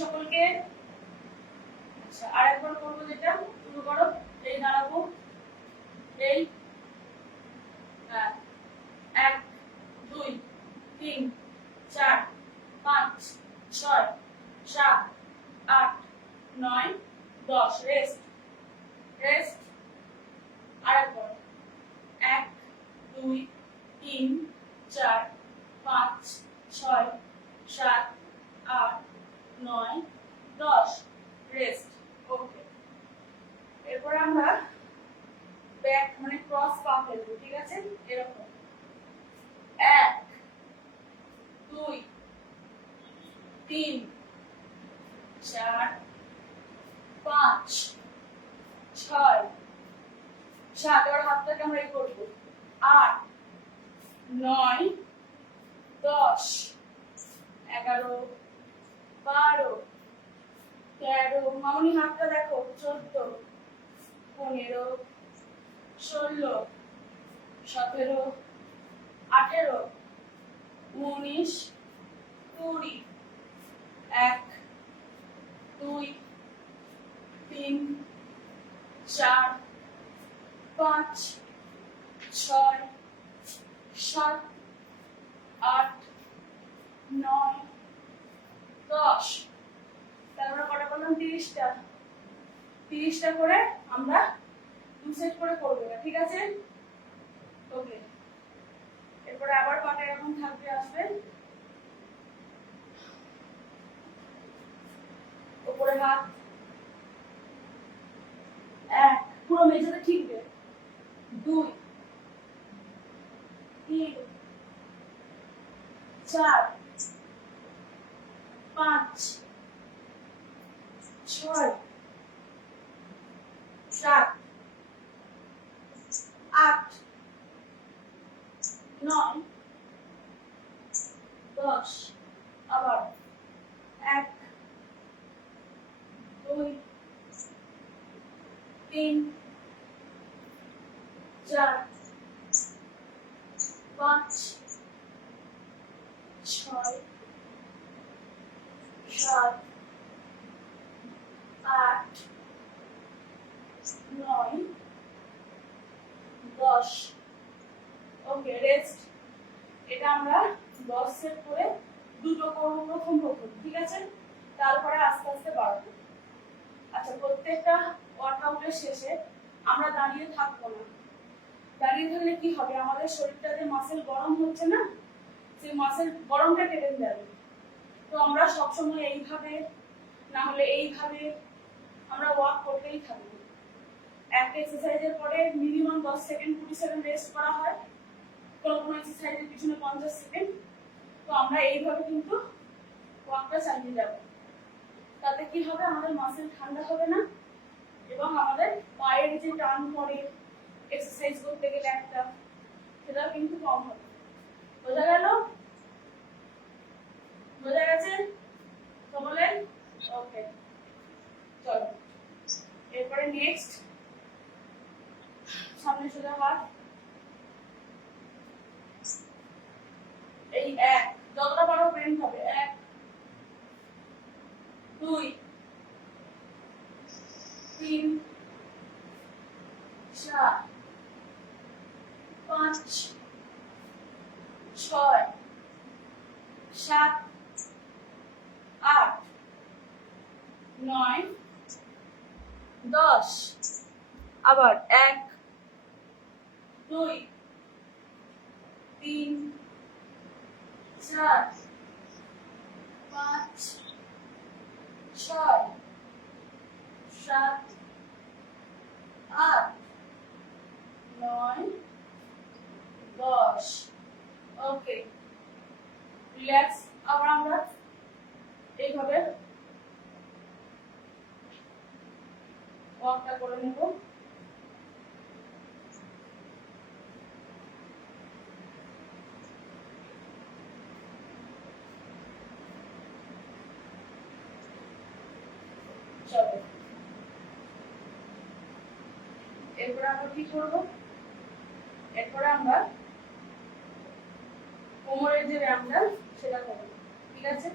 সকলকে। আচ্ছা আরেকবার করবো, যেটা শুরু করো। এই দাঁড়াবো, এই 1 2 3 4 5 6 7 8 9 10। Rest rest. আরেকবার 1 2 3 4 5 6 7 8 9 10। রেস্ট। ওকে, এরপর আমরা ব্যাক মানে ক্রস পা ফেলবো, ঠিক আছে? এরকম 1 2 3 4 5 6 7। এবার হাতটাকে আমরা এই করবো 8 9 10 11 12 13। মামনি হাতটা দেখো, 14 15 16 17 18 19 20। 1 2 3 4 5 6 7 8 9 10। তারপরে কটা করলাম? 30টা। 30টা করে আমরা 2 সেট করে করবো, ঠিক আছে? ওকে, এরপরে আবার পাটা এরকম থাকবে, আসবে উপরে হাত, 1 পুরো মেঝেতে ঠিকবে, 2 3 4 5 6 7 8 9 10। আবার 1 2 3 4 5 6 7 8 9 10। ওকে, রেস্ট। এটা আমরা 10 সেট করে দুটো করব প্রথম, ঠিক আছে? তারপরে আস্তে আস্তে বাড়াবো। আচ্ছা, প্রত্যেকটা ওয়ার্কআউটের শেষে আমরা দাঁড়িয়ে থাকবো না। দাঁড়িয়ে থাকলে কি হবে? আমাদের শরীরটা যে মাসেল গরম হচ্ছে না, সেই মাসেল গরমটা কেটে যাবে। তো আমরা সবসময় এইভাবে না হলে এইভাবে আমরা ওয়ার্ক করতেই থাকবো। একটা এক্সারসাইজের পরে মিনিমাম 10 সেকেন্ড 20 সেকেন্ড রেস্ট করা হয়, কোনো এক্সারসাইজের পিছনে 50 সেকেন্ড। তো আমরা এইভাবে কিন্তু ওয়ার্কটা চালিয়ে যাব। তাতে কি হবে? আমাদের মাসেল ঠান্ডা হবে না, এবং আমাদের পায়ের যে টান পড়ে এক্সারসাইজ করতে গেলে একটা, সেটাও কিন্তু কম হবে। বোঝা গেল? বোঝা গেছে সকলে? ওকে, চলো এরপরে নেক্সট। সামনে সোজা হাত, এই 1 যতটা পারো ব্রেন হবে, 1 2 3 4 5 6 7 8 9 10। আবার 1 2 3 4 5 6 7 8 9 10। ওকে, রিল্যাক্স। আবার আমরা এইভাবে ওয়ার্কটা করে নেব। চলো, এরপরে আমরা কি করব? এরপরে আমরা কোমরের যে ব্যায়ামটা সেটা করব, ঠিক আছে?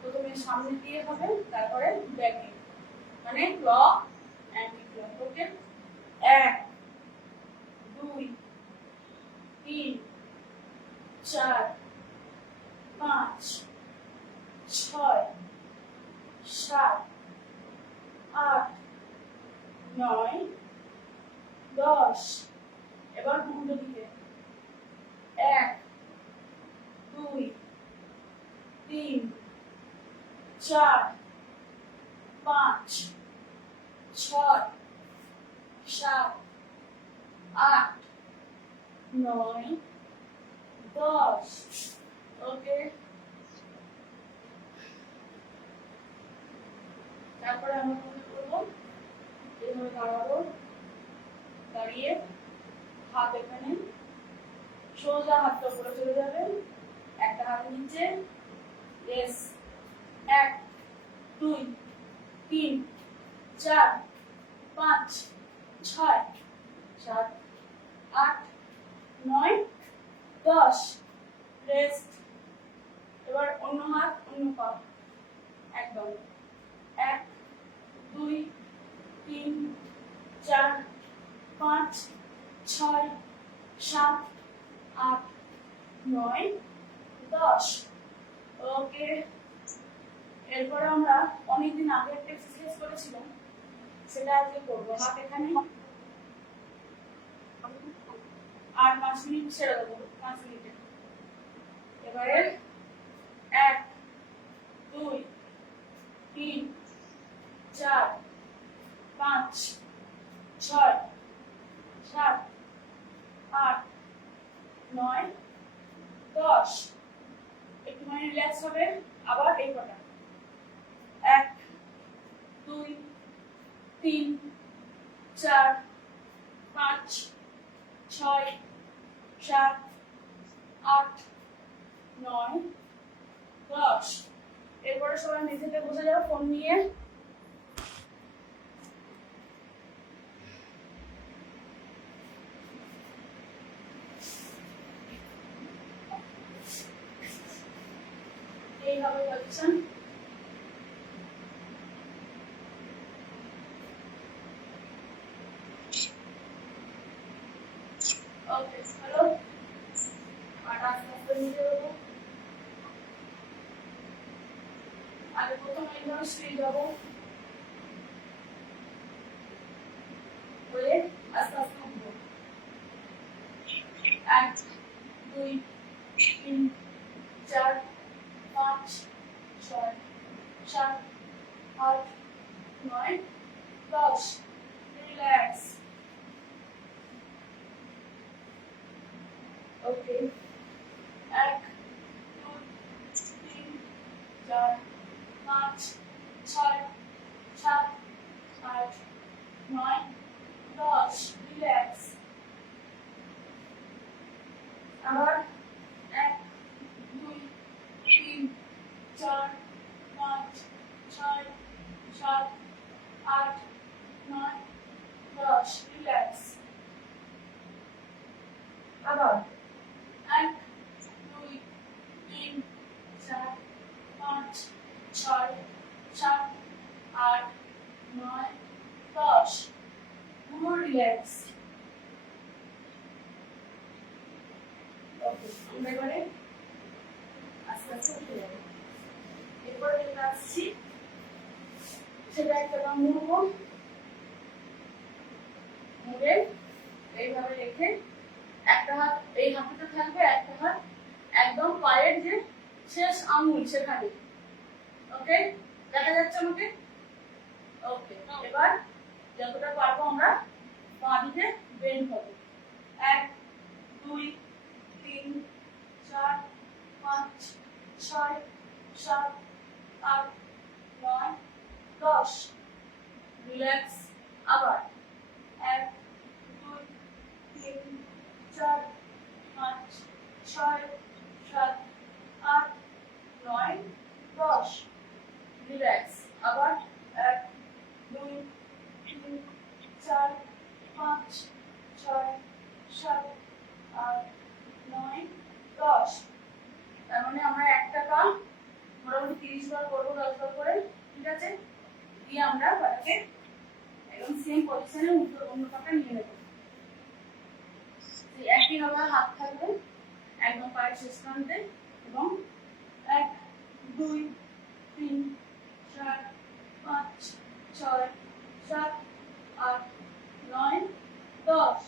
প্রথমে সামনে দিয়ে হবে, তারপরে ব্যাকে, মানে ক্লক অ্যান্টি ক্লক। ওকে, 1 2 3 4 5 6 7 8 9 10। এবার উল্টো দিকে 1 2 3 4 5 6 7 8 9 10। ওকে, তারপরে আমরা কি করবো, এইভাবে দাঁড়াবো, দাঁড়িয়ে হাত এখানে সোজা, হাতটা উপরে চলে যাবে, একটা হাত নিচে। ইয়েস, 1 2 3 4 5 6 7 8 9 10। রেস্ট। এবার অন্য হাত অন্য পা, একদম 1 2 3 4 5 6 7 8 9 10। ওকে, এরপর আমরা অনেকদিন আগে একটা এক্সারসাইজ করেছিলাম, সেটা আজকে করবো। হাত এখানে, আর 5 মিনিট ছেড়ে দেবো, 5 মিনিটে। এবারে 1 2 3 4 5 6 7 8 9 10। একটু মানে রিল্যাক্স হবে। আবার এই কটা, 1 2 3 4 5 6 7 8 9 10। এরপরে সবাই মেঝেতে বসে যাও ফোন নিয়ে। এইভাবে পজিশন। ওকে, হ্যালো, আর আস্তে আস্তে নিচে দেবো। আগে প্রথমে এইভাবে শুয়ে যাবো, হয়ে আস্তে আস্তে উঠবো। 1 2 3 4 5 6 7 8 9 10। রিল্যাক্স। ওকে, 1 2 3 4 5 6 7 8 9 10। রিল্যাক্স। আবার 1 2 3 4 5 6 7 8 9 10। রিল্যাক্স। আবার 1 2 3 4 5 6 7 8 9 10। পুরো রিল্যাক্স। ওকে, আমরা এবারে আস্তে আস্তে উঠে যাবো। এরপরে যেটা আসছি সেটা একটা পা মুড়বো, মুড়ে এইভাবে রেখে একটা হাত এই হাতটা থাকবে, একটা হাত একদম পায়ের যে শেষ আঙুল সেখানে। ওকে, দেখা যাচ্ছে আমাকে? ওকে, এবার যতটা পারবো আমরা বাঁ দিকে বেন্ড হবে। 1 2 3 4 5 6 7 8 9 10। রিল্যাক্স। আবার 1 2 3 4 5 6 7 8 9 10। রিল্যাক্স। আবার 1 2 3 4 5 6 7 8 9 10। তার মানে আমরা একটা পা মোটামুটি 30 বার করবো 10 বার করে, ঠিক আছে? দিয়ে আমরা পাটাকে একদম সেম পজিশনে অন্য পাটা নিয়ে নেব। একই ভাবে হাত থাকবে একদম পায়ের শেষ প্রান্তে এবং 1 2 3 4 5 6 7 8 9 10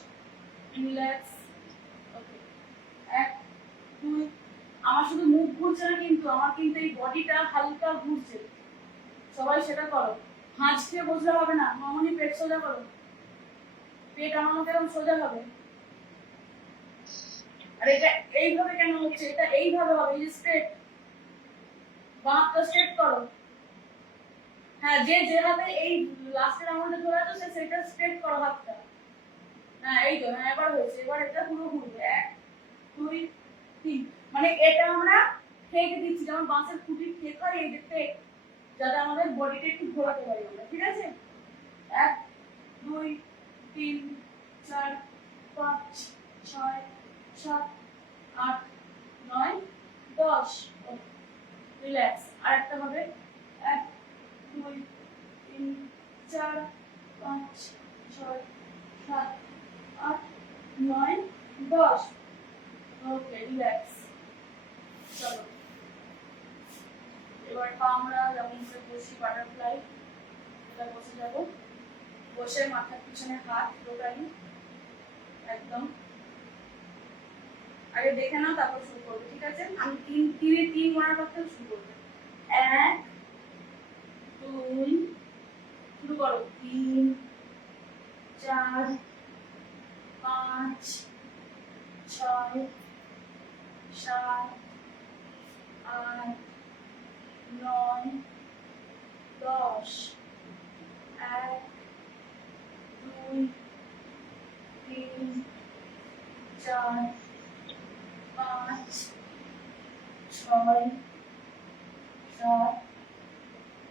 রিল্যাক্স। ওকে 1 2, আমার শুধু মুখ ঘুরছে না কিন্তু আমার কিন্তু এই বডিটা হালকা ঘুরছে, সবাই সেটা করো। হাঁচ খেয়ে বসলে হবে না, মামনি পেট সোজা করো, পেট আমার মতো এরকম সোজা হবে। আর এটা এইভাবে কেন হচ্ছে, এটা এইভাবে হবে, এই যে স্ট্রেট, বাঁ হাতটা স্ট্রেট করো। হ্যাঁ, যে যে হাতে এই লাস্টের আঙুলটা ধরে আছে সেটা স্ট্রেট করো হাতটা। হ্যাঁ এই তো, হ্যাঁ এবার হয়েছে, এবার এটা পুরো ঘুরবে। 1 2 3, মানে এটা আমরা ঠেক দিচ্ছি, যেমন বাঁশের খুঁটি ঠেক হয় এই যে ঠেক, যাতে আমাদের বডিটা একটু ঘোরাতে পারি আমরা, ঠিক আছে? 1 2 3 4 5 6 7 8 9 10। রিল্যাক্স। আরেকটা হবে 1 2 3 4 5 6 7 8 9 10। Okay relax. চলো এবার পা আমরা যেমন করে বসি বাটারফ্লাই, এটা বসে যাব, বসে মাথার পিছনে হাত টোটালি একদম আগে দেখে নাও তারপর শুরু করবে, ঠিক আছে? আমি 3 গণার পর থেকে শুরু করবে। 1 2 শুরু করো, 3 4 5 6 7 8 9 10। 1 2 3 4 5 6 7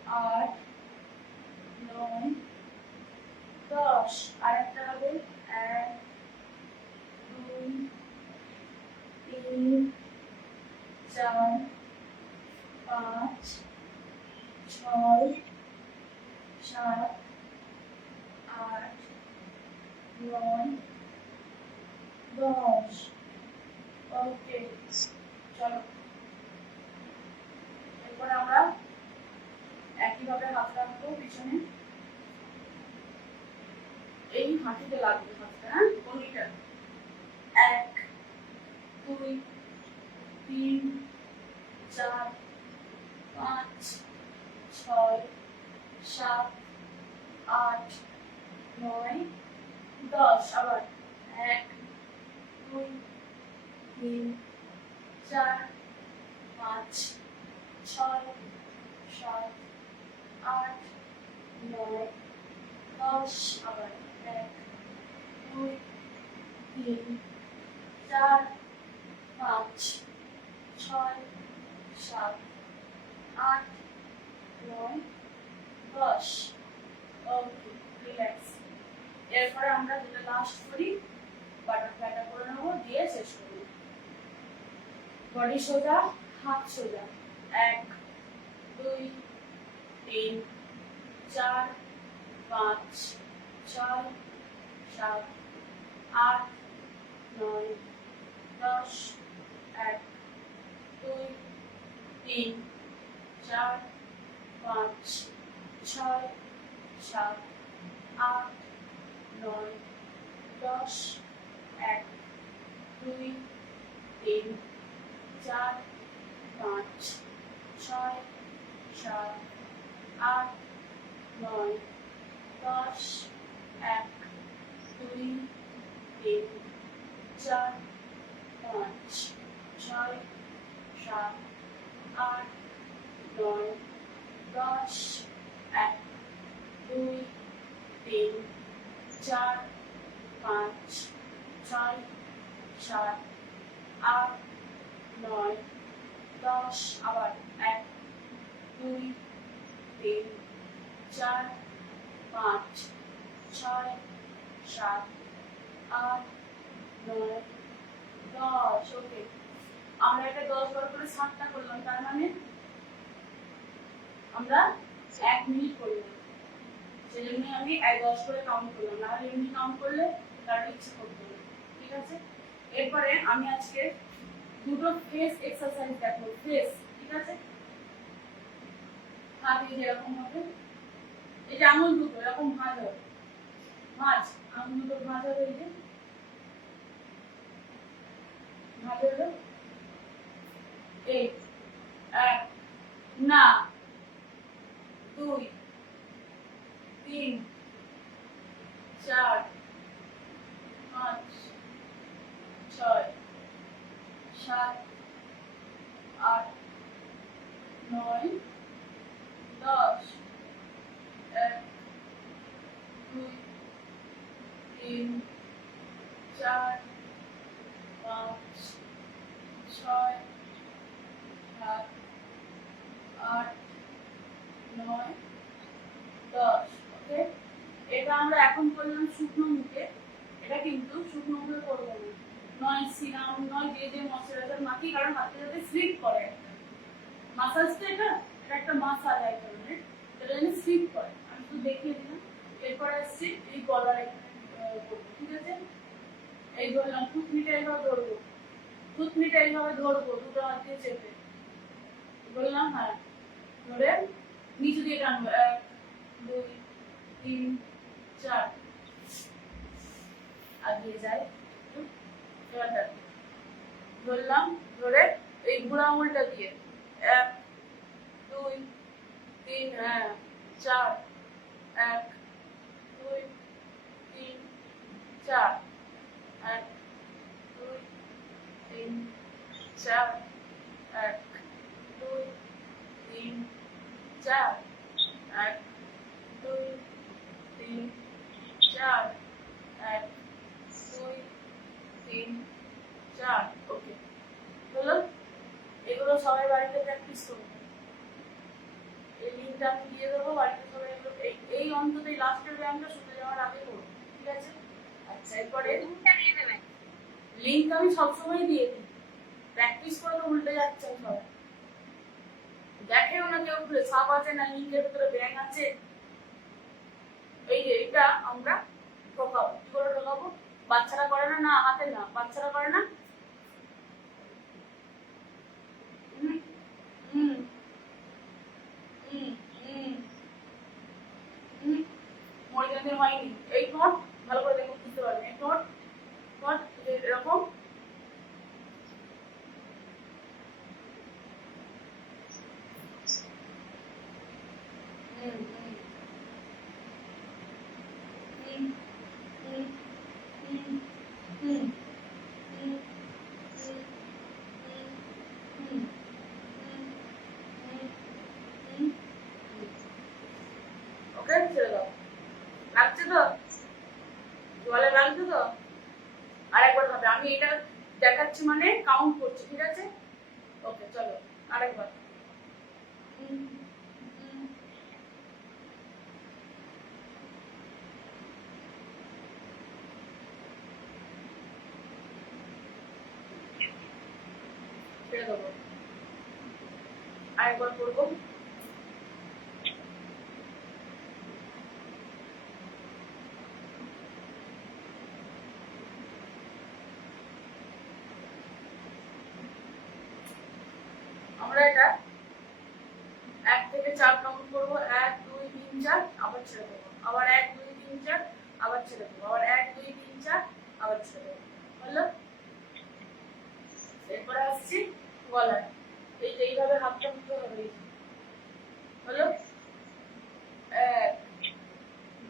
8 9 10। আরেকটা হবে 1 2 3 4 5 6 7 8 9 10। ওকে চলো এরপর আমরা একইভাবে হাত রাখবো পিছনে, এই হাঁটুতে লাগবে হাতটা, হ্যাঁ কোনটা? 1 2 3 4 5 6 7 8 9 10। আবার 1 2 3 4 5 6 7 8 9 10। আবার 1 2 3 4 5 6 7 8 9 10। Okay relax. এরপরে আমরা যেটা লাস্ট করি বাটারফ্লাইটা করে নেবো, দিয়ে শেষ করবো। বডি সোজা, হাত সোজা। 1 2 3 4 5 6 7 8 9 10। 1 2 3 4 5 6 7 8 9 10। 1 2 3 4 5 6 7 8 9 10। 1 2 3 4 5 6 7 8 9 10। 1 2 3 4 5 6 7 8 9 10। আবার 1 2 3 4 5 6 7 8 9 10। ওকে আমরা এটা 10 বার করে 7টা করলাম, তার মানে আমরা 1 মিনিট করলাম, সেজন্য আমি 10 করে কাউন্ট করলাম, না হলে এমনি কাউন্ট করলে তার ইচ্ছে করতে হবে। ঠিক আছে, এরপরে আমি আজকে দুটো ফেস এক্সারসাইজ দেখাবো। ফেস, ঠিক আছে, হাত এই যেরকম হবে, এই যে আঙুল দুটো এরকম ভাঁজ হবে, ভাঁজ, আঙুল দুটো ভাঁজ হবে, এই যে ভাঁজ হলো, এই 1, না 2, 3, 4, 5, 6, 7, 8, 9, 10, 1, 2, 3, 4, 5, 6, 7, 8, 9, 10। ওকে, এটা আমরা এখন করলাম শুকনো মুখে, এটা কিন্তু শুকনো মুখে করবো না, নয় সিরাম নয় যে যে ময়শ্চারাইজার মাখি, কারণ হাতে যাতে স্লিপ করে, মাসাজ তো এটা, এটা একটা মাসাজ এক ধরনের, এটা যেন স্লিপ করে, আমি তো দেখিয়ে দিলাম। এরপর আসছি এই গলার এখানে করবো, ঠিক আছে, এই ধরলাম, থুতনিটা এইভাবে ধরবো, থুতনিটা এইভাবে ধরবো, দুটো হাত দিয়ে চেপে বললাম, হ্যাঁ, ধরে নিচে দিয়ে টানবো, 1, 2, 3, 4, আগিয়ে যায়, এবার ধরলাম, ধরে এই বুড়া আঙুলটা দিয়ে 1, 2, 3, হ্যাঁ 4, 1, 2, 3, 4, 1, 2, 3, 4, 1, 2, 3, 4, 1, 2, 3, 4, 1, 2, 3, 4। ওকে, হলো, এগুলো সবাই বাড়িতে প্র্যাকটিস করবে, এই লিঙ্কটা আমি দিয়ে দেবো, বাড়িতে সবাই এগুলো এই অন্তত এই লাস্টের ব্যায়ামটা শুতে যাওয়ার আগে করবো, ঠিক আছে। আচ্ছা, এরপরে লিঙ্ক আমি সবসময় দিয়ে দিই, প্র্যাকটিস করে তো উল্টে যাচ্ছেন সবাই, দেখেও না কেউ সাপ আছে না লিঙ্কের ভিতরে ব্যাং আছে। এই যে এটা আমরা ঢোকাবো, কি করে ঢোকাবো, বাচ্চারা করে না, না হাতে না, বাচ্চারা করে না, মরিগানের হয়নি, এই নোট ভালো করে দেখে বুঝতে পারবেন, এই নোট নোট এরকম, ওকে, ছেড়ে দাও, লাগছে তো, জলে লাগছে তো, আরেকবার হবে, আমি এটা দেখাচ্ছি মানে কাউন্ট করছি, ঠিক আছে। ওকে, চলো আরেকবার, ছেড়ে দেবো, আরেকবার করবো, আমরা এটা 1 থেকে 4 কাউন্ট করবো, 1, 2, 3, 4, আবার ছেড়ে দেবো, আবার 1, 2, 3, 4, আবার ছেড়ে দেবো, আবার 1, 2, 3, 4, আবার ছেড়ে দেবো, হলো। এরপরে আসছি গলায়, এই যে এইভাবে হাতটা মুখতে হবে, হলো, 1,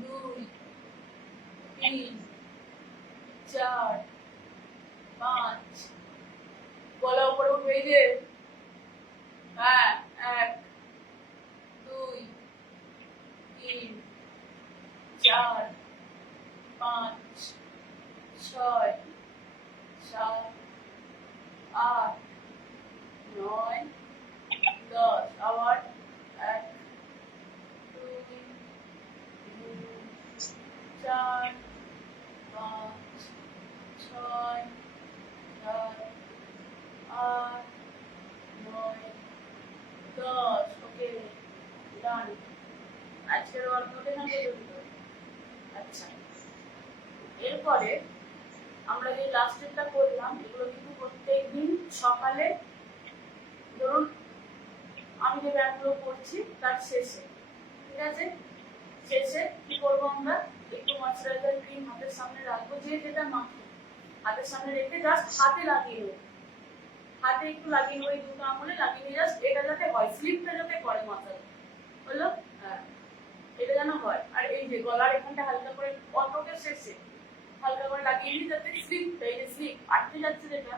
2, 3, 4, 5, গলা উপরে উঠবে, এই যে, হ্যাঁ, 1, 2, 3, 4, 5, 6, 7, 8, 9, 10, আবার 1, 2, 4, 5, 6, 7, 8, 9, 10। ওকে, ডান। আজকের ওয়ার্কআউটে না জড়িত। আচ্ছা, এরপরে আমরা যে লাস্ট স্টেপটা করলাম, এগুলো কিন্তু প্রত্যেকদিন সকালে, ধরুন আমি যে ব্যায়ামগুলো করছি তার শেষে, ঠিক আছে, শেষে কি করবো আমরা, একটু ময়শ্চারাইজার ক্রিম হাতের সামনে রাখবো, যে যেটা মাখি হাতের সামনে রেখে জাস্ট হাতে লাগিয়ে নেবো, হাতে একটু লাগিয়ে নেবো, এই দুটো আঙুলে লাগিয়ে নিয়ে জাস্ট এটা যাতে হয়, স্লিপটা যাতে করে মাথায়, হলো? হ্যাঁ, এটা যেন হয়। আর এই যে গলার এখানটা হালকা করে অল্পকের শেষে হালকা করে লাগিয়ে নিই, যাতে স্লিপটা, এই যে স্লিপ আটকে যাচ্ছে যেটা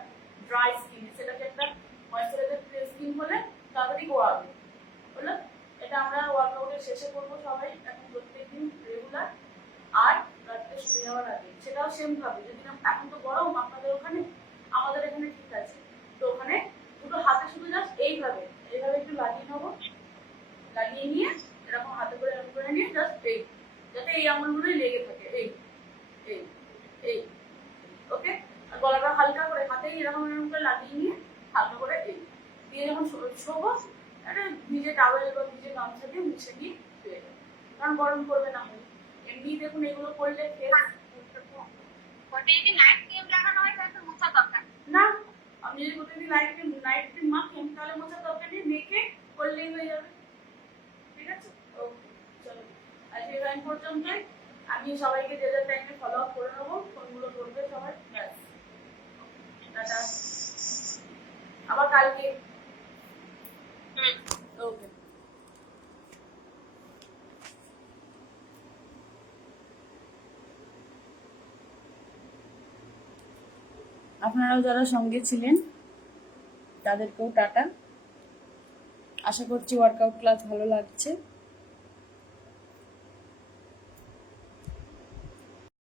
ড্রাই স্কিন, সেটাকে একটা ময়শ্চারাইজার স্কিন হলে তাড়াতাড়ি গোয়াবে, হলো? এটা আমরা ওয়ার্কআউটের শেষে করবো সবাই এখন প্রত্যেকদিন রেগুলার। আর রাত্রে শুয়ে যাওয়ার আগে সেটাও সেম ভাবে, যদি এখন তো গরম আপনাদের ওখানে, আমাদের এখানে ঠিক আছে, তো ওখানে দুটো হাতে শুধু জাস্ট এইভাবে এইভাবে একটু লাগিয়ে নেবো, লাগিয়ে নিয়ে এরকম হাতে করে এরকম করে নিয়ে জাস্ট এই, যাতে এই আঙুলগুলোই লেগে থাকে, এই এই এই, ওকে? আর গলাটা হালকা করে হাতেই এরকম এরকম করে লাগিয়ে নিয়ে হালকা করে এই দিয়ে যখন শোবো, একটা ভিজে টাওয়েল বা ভিজে গামছা দিয়ে মুছে নিয়ে শুয়ে যাবো, কারণ গরম করবে না হলে। এমনি দেখুন এগুলো করলে না, আমি যদি প্রতিদিন নাইট ক্রিম মাখি তাহলে মোছার দরকার নেই, মেখে করলেই হয়ে যাবে, ঠিক আছে? ওকে, চলো আজকে টাইম পর্যন্তই। আমি সবাইকে যে যে টাইমে ফলো আপ করে নেবো, ফোনগুলো করবে সবাই, ব্যাস, টাটা, আবার কালকে। ওকে। আপনারাও যারা সঙ্গে ছিলেন তাদেরকেও টাটা। আশা করছি ওয়ার্কআউট ক্লাস ভালো লাগছে।